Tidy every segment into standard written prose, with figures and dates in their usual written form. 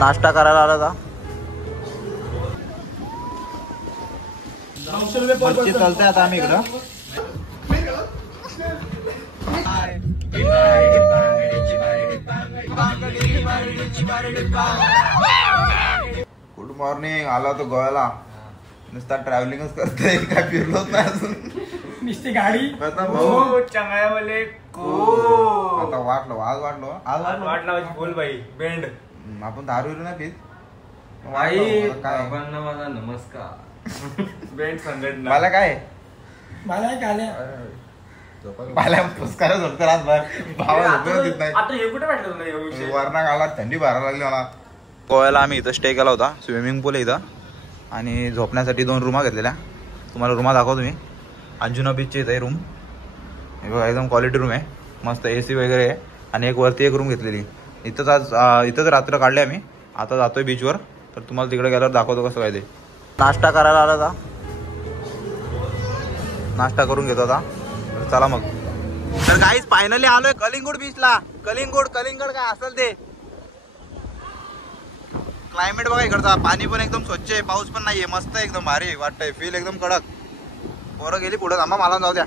नाश्ता करायला आला का? मच्छी चालते आता आम्ही इकडं. Good morning. आला तो गोव्याला. नुसता ट्रॅव्हलिंगच करतोय, काय फिरलोच नाही अजून. नुसती गाडी चांगल्यावाले आता वाटलो आज बोल बाई बेंड. आपण दारू नाही पीत. काय माझा नमस्कार. बेंड संघटना. मला काय मला एक आल्या मला पुरस्कार झोपतो रातभर. भावा झोपत नाही. आता हे कुठे भेटलं तुला हे विषय? वरना गाला थंडी भरायला लागली मला. गोव्याला आम्ही इथं स्टे केला होता. स्विमिंग पूल आहे इथं आणि झोपण्यासाठी 2 रूमा घेतलेल्या. तुम्हाला रूमा दाखवतो मी. अंजुना बीचचे इथं रूम. हे बघा एकदम क्वालिटी रूम आहे. मस्त AC वगैरे आहे. आणि एक वरती एक रूम घेतलेली. इथंच रात्र काढली आम्ही. आता जातोय बीचवर. तर तुम्हाला तिकडे गेल्यावर दाखवतो कसं काय ते. नाश्ता करायला आला का? नाश्ता करून घेतो आता. चला मग. तर गाईज फायनली आलोय कलिंगूड बीचला. कलिंगूड काय असेल ते. क्लायमेट बघा इकडचा. पाणी पण एकदम स्वच्छ आहे. पाऊस पण नाहीये. मस्त एकदम भारी वाटतंय. फील एकदम कडक. पोरं गेली पुढे. थांबा मला जाऊ द्या.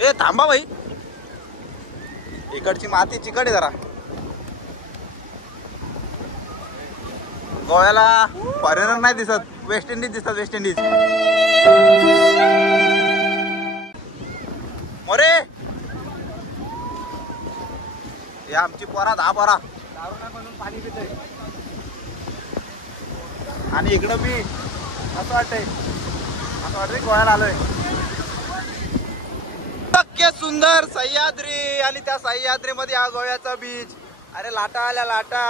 ए थांबा भाई. इकडची माती चिकट आहे जरा. गोव्याला फॉरेनर नाही दिसत. वेस्ट इंडिज दिसतात. West Indies. मोरे हे आमची पोरा 10 पोरा म्हणून पाणी पितोय. आणि इकडं मी असं वाटतंय गोव्याला आलोय. सुंदर सह्याद्री आणि त्या सह्याद्री मध्ये हा गोव्याचा बीच. अरे लाटा आल्या लाटा.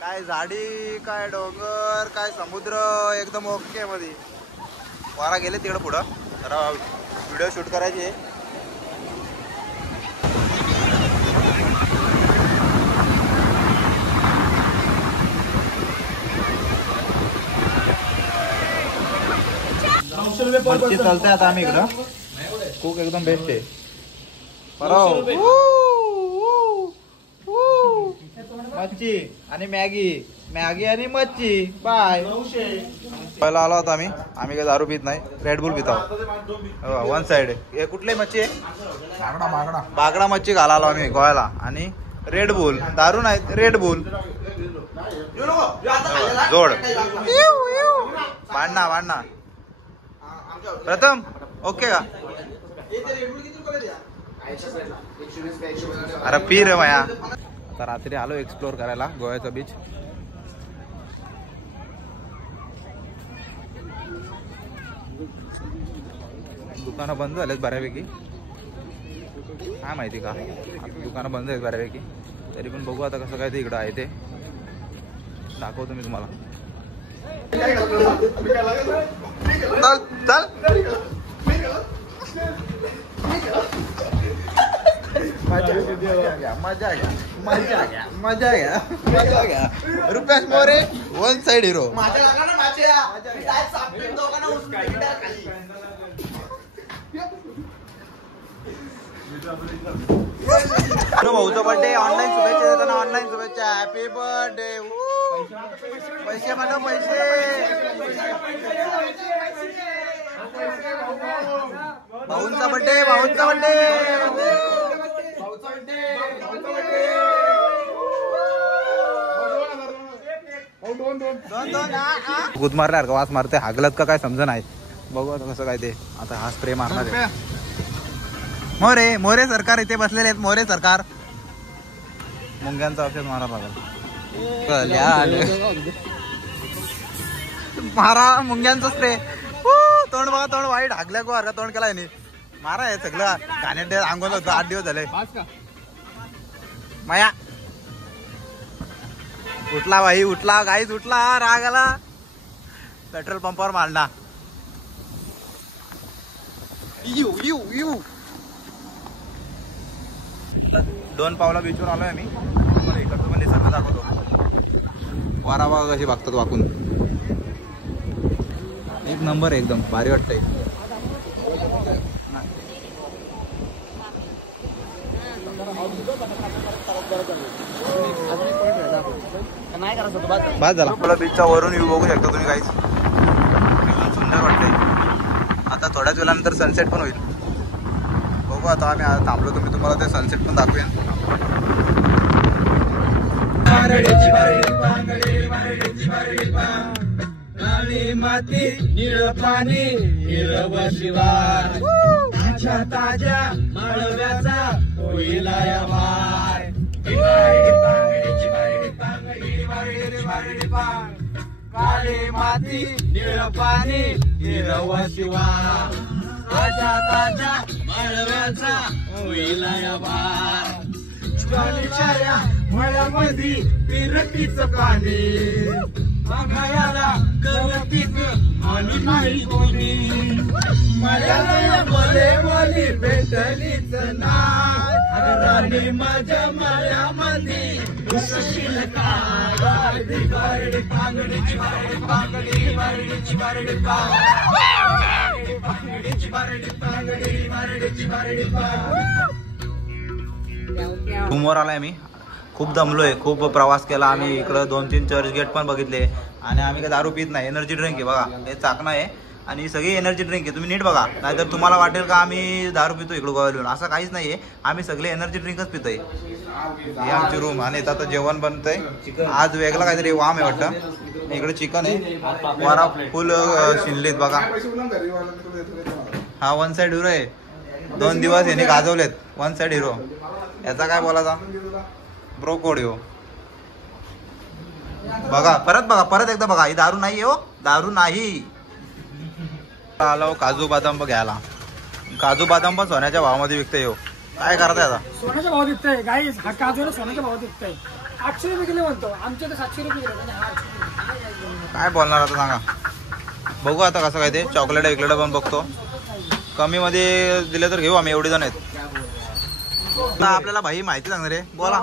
काय झाडी काय डोंगर काय समुद्र एकदम ओके मध्ये. वारा गेले तिकडे पुढं. जरा व्हिडिओ शूट करायचे. मच्छी चालते आता आम्ही इकडं. खूप एकदम बेस्ट आहे. मच्छी आणि मॅगी आणि मच्छी. बाय. पहिला आलो होता आम्ही काय दारू पित नाही. रेड बुल पितो. 1 साइड. हे कुठली मच्छी आहे? बागडा मच्छी घाला आलो आम्ही गोव्याला. आणि रेड बुल. दारू नाही रेड बुल. जोड भांडणा प्रथम ओके का? अरे पी रे माया. आता रात्री आलो एक्सप्लोर करायला गोव्याचा बीच. दुकानं बंद झालेत बऱ्यापैकी. काय माहिती का आता दुकानं बंद आहेत बऱ्यापैकी. तरी पण बघू आता कसं काय ते इकडं आहे ते दाखवतो मी तुम्हाला. चल मजा घ्या. Rupesh More 1 side hero. भाऊचा बर्थडे. ऑनलाईन शुभेच्छा देताना. ऑनलाईन शुभेच्छा. Happy birthday. पैसे म्हणा पैसे. भाऊंचा बर्थडे. गुद मारल्यासारखं वास मारते. हागलत का काय समज नाही. बघू आता कसं काय ते. आता हा स्प्रे मारणार आहे. मोरे सरकार इथे बसलेले आहेत. मोरे सरकार. मुंग्यांचा औषध मारा लागेल. मारा मुंग्यांचा स्प्रे. तोंड बघा. तोंड वाईट. हागल्या को हरका तोंड केला नाही. मारा हे सगळं घाण्यात अंगोल होतं. 8 दिवस झाले. माया उठला भाई. उठला गाईच. उठला. राग आला. पेट्रोल पंपावर मारला. 2 पावला बीचवर आलोय आम्ही. तुम्हाला इकडचं पण निसर्ग दाखवतो. वारा बघा कशी बघतात वाकून. एक नंबर एकदम भारी वाटतंय. बाद झाला. आपला बीचचा वरून व्ह्यू बघू शकता तुम्ही काहीच सुंदर वाटतंय. आता थोड्याच वेळानंतर सनसेट पण होईल. बघू आता आम्ही थांबलो तुम्ही तुम्हाला ते सनसेट पण दाखवूया. माती निळ पाणी हिरव शिवार ताज्या ताज्या माळव्याचा होईला या बाय. काळी माती निळ पाणी हिरव शिवार ताज्या ताज्या माळव्याचा होईला या बाय. ज्वारीच्या मळ्यामध्ये पिरतीचं पाणी बघायला गवतीच आणि नाही कोणी. मळ्याला मले मली भेटलीच नाही राणी माझ्या मळ्यामध्ये घुसशील काय. बारडी पांगडीची बारडी पांगडी बारडीची बारडी पांगडीची बारडी पांगडी बारडीची बारडी पांगडी. रूमवर आलाय मी. खूप दमलोय. खूप प्रवास केला आम्ही. इकडं 2-3 चर्च गेट पण बघितले. आणि आम्ही काय दारू पित नाही. एनर्जी ड्रिंक आहे बघा. हे चाकणं आहे आणि सगळी एनर्जी ड्रिंक आहे. तुम्ही नीट बघा नाहीतर तुम्हाला वाटेल का आम्ही दारू पितो इकडं गोव्याला. असं काहीच नाही आहे. आम्ही सगळे एनर्जी ड्रिंकच पितोय. ही आमची रूम. आणि आता जेवण बनतंय. आज वेगळा काहीतरी वाम आहे वाटतं. इकडे चिकन आहे. वारा फुल शिनलीत बघा. हा 1 साइड हिरो आहे. 2 दिवस याने गाजवलेत. 1 साइड हिरो. याचा काय बोलायचा ब्रो कोड हो. बघा परत बघा परत एकदा बघा. ही दारू नाही हो. दारू नाही. आलो काजू बदाम घ्यायला. काजू बदाम पण सोन्याच्या भावामध्ये विकते हो. काय करताय आता. सोन्याच्या भावात विकतोय गाईज. हा काजू सोन्याच्या भावात विकतोय. 800 रुपये किलो म्हणतो. आमच्या तर 700 रुपये किलो. काय बोलणार आता सांगा. बघू आता कसं काय ते. चॉकलेट विकलेट पण बघतो. कमी मध्ये दिले तर घेऊ आम्ही. एवढे जण आहेत. आपल्याला भाई माहिती सांग रे. बोला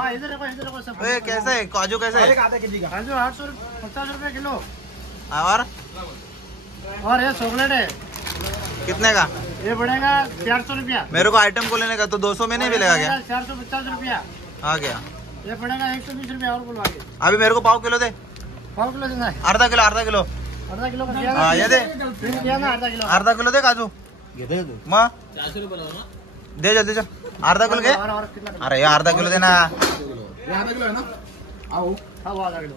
कैसा है काजू. कैसा है काजू 850 रुपये किलो. और ये चॉकलेट है कितने का. ये पड़ेगा 400 रुपया. मेरे को आइटम को लेने का तो 200 में नहीं मिलेगा क्या. 450 रुपया. हाँ क्या. ये पड़ेगा 120 रुपया. और बोलवा के अभी मेरे को पाव किलो दे. पाव किलो देना है. अर्धा किलो आधा किलो का दिया ना. ये दे. दिया ना अर्धा किलो दे काजू. मग 400 रुपये लगेगा. दे जल्दी चल. अर्धा किलो घे. अरे ये अर्धा किलो दे ना. आधा किलो है ना. आओ आधा किलो.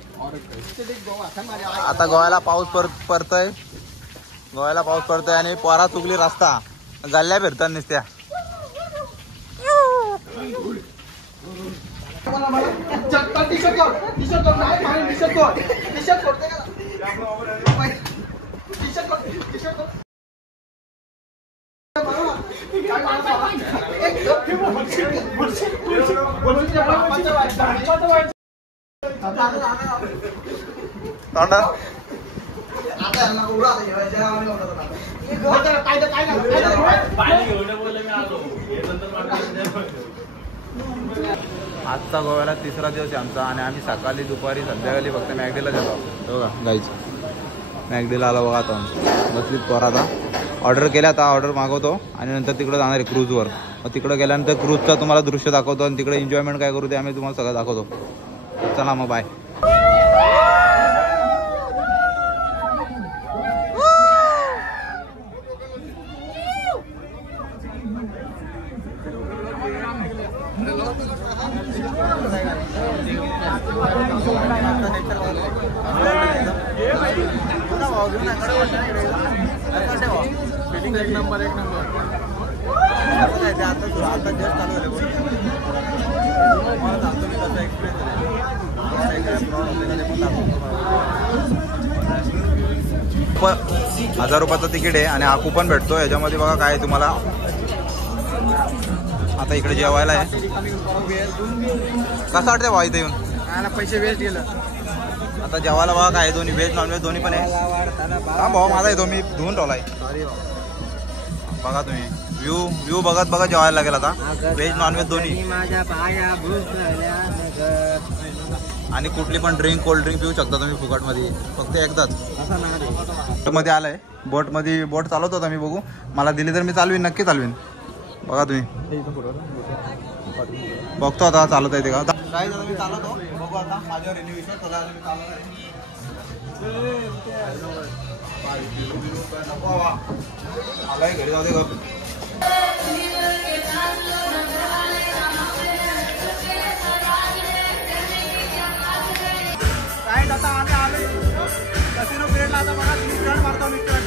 आता गोव्याला पाऊस पडतोय. गोव्याला पाऊस पडतोय आणि पोरा चुकली रस्ता. गल्ल्या फिरतात नुसत्या. आजचा गोव्याला 3रा दिवस आहे आमचा. आणि आम्ही सकाळी दुपारी संध्याकाळी फक्त मॅगडीला जातो बघा गाईच. मॅगडीला आला बघा आता बसलीत पोरा. आता ऑर्डर केल्या. आता ऑर्डर मागवतो आणि नंतर तिकडे जाणार आहे क्रूजवर. मग तिकडे गेल्यानंतर क्रूजचं तुम्हाला दृश्य दाखवतो आणि तिकडे एन्जॉयमेंट काय करू ते आम्ही तुम्हाला सगळं दाखवतो. चला मग बाय. एक नंबर. ₹1000 रुपयाचं तिकीट आहे आणि हा कुपन भेटतो. याच्यामध्ये बघा काय तुम्हाला. आता इकडे जेवायला आहे. कसं वाटतंय भाऊ इथे येऊन. पैसे वेस्ट गेलं. आता जेवायला बघा काय दोन्ही व्हेज नॉनव्हेज दोन्ही पण आहे. हा भाऊ माझा येतो मी धुवून ठेवलाय. बघा तुम्ही व्ह्यू बघत बघत जेवायला लागेल आता. व्हेज नॉनव्हेज दोन्ही. आणि कुठली पण ड्रिंक कोल्ड ड्रिंक पिऊ शकता तुम्ही फुकटमध्ये. फक्त एकदाच मध्ये आलाय. बोट चालवतो आता मी. बघू मला दिली तर मी चालवीन. नक्की चालवीन. बघा तुम्ही. बघतो आता चालवता येते का. काय झालं मी चालवतो बघू आता माझ्यावर रिन्यू विश्वास तुला मी चालवणार आलाय घरी जाऊ दे गप काय आता आम्ही आलोय कसिनो पिरियडला आता बघा तुम्ही टर्न मारतो मी टर्न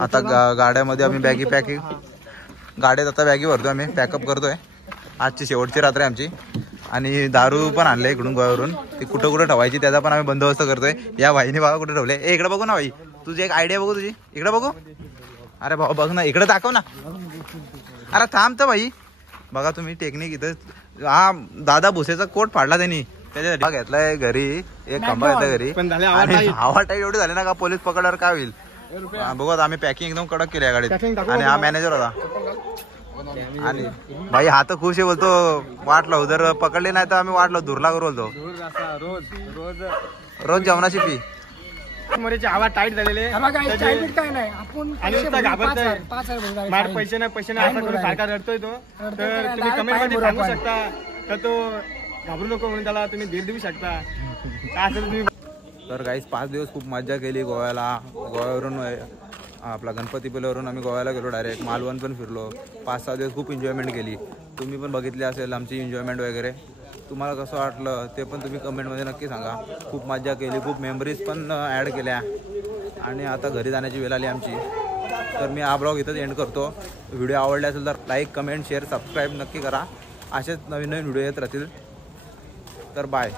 आता गाड्यामध्ये आम्ही बॅगी पॅकिंग गाड्यात आता बॅगी भरतोय आम्ही पॅकअप करतोय आजची शेवटची रात्र आहे आमची आणि दारू पण आणले इकडून गोव्यावरून ती कुठं कुठं ठेवायची त्याचा पण आम्ही बंदोबस्त करतोय या भाईने बाबा कुठे ठेवले इकडे बघू ना भाई तुझी एक आयडिया बघू तुझी इकडे बघू अरे भाऊ बघ ना इकडे दाखव ना अरे थांब तर भाई बघा तुम्ही टेक्निक इथं हा दादा भुसेचा कोट फाडला त्यांनी त्याच्यासाठी घेतलाय घरी एक खांबा घेतला घरी हवा टाईट एवढी झाली ना का पोलीस पकडल्यावर काय होईल बघू आता आम्ही पॅकिंग एकदम कडक केली आहे गाडीत आणि हा मॅनेजर होता आणि भाई हा तर खुश आहे बोलतो वाट लावू जर पकडले नाही तर आम्ही वाट लावू धुरला करू बोलतो रोज जेवणाची फी हवा टाईट झालेले काय नाही आपण पैसे नाही सारखा रडतोय तो तर तुम्ही कमेंट मध्ये सांगू शकता तर तो घाबरू नको म्हणून त्याला तुम्ही भेट देऊ शकता काय असेल तुम्ही तर गाईस 5 दिवस खूप मजा केली गोव्याला गोव्यावरून आपला गणपतीपुळेवरून आम्ही गोव्याला गेलो डायरेक्ट मालवण पण फिरलो 5-6 दिवस खूप एन्जॉयमेंट केली तुम्ही पण बघितली असेल आमची एन्जॉयमेंट वगैरे तुम्हाला कसं वाटलं ते पण तुम्ही कमेंटमध्ये नक्की सांगा खूप मजा केली खूप मेमरीज पण ॲड केल्या आणि आता घरी जाण्याची वेळ आली आमची तर मी हा ब्लॉग इथंच एंड करतो व्हिडिओ आवडला असेल तर लाईक कमेंट शेअर सबस्क्राईब नक्की करा असेच नवीन नवीन व्हिडिओ येत राहतील तर बाय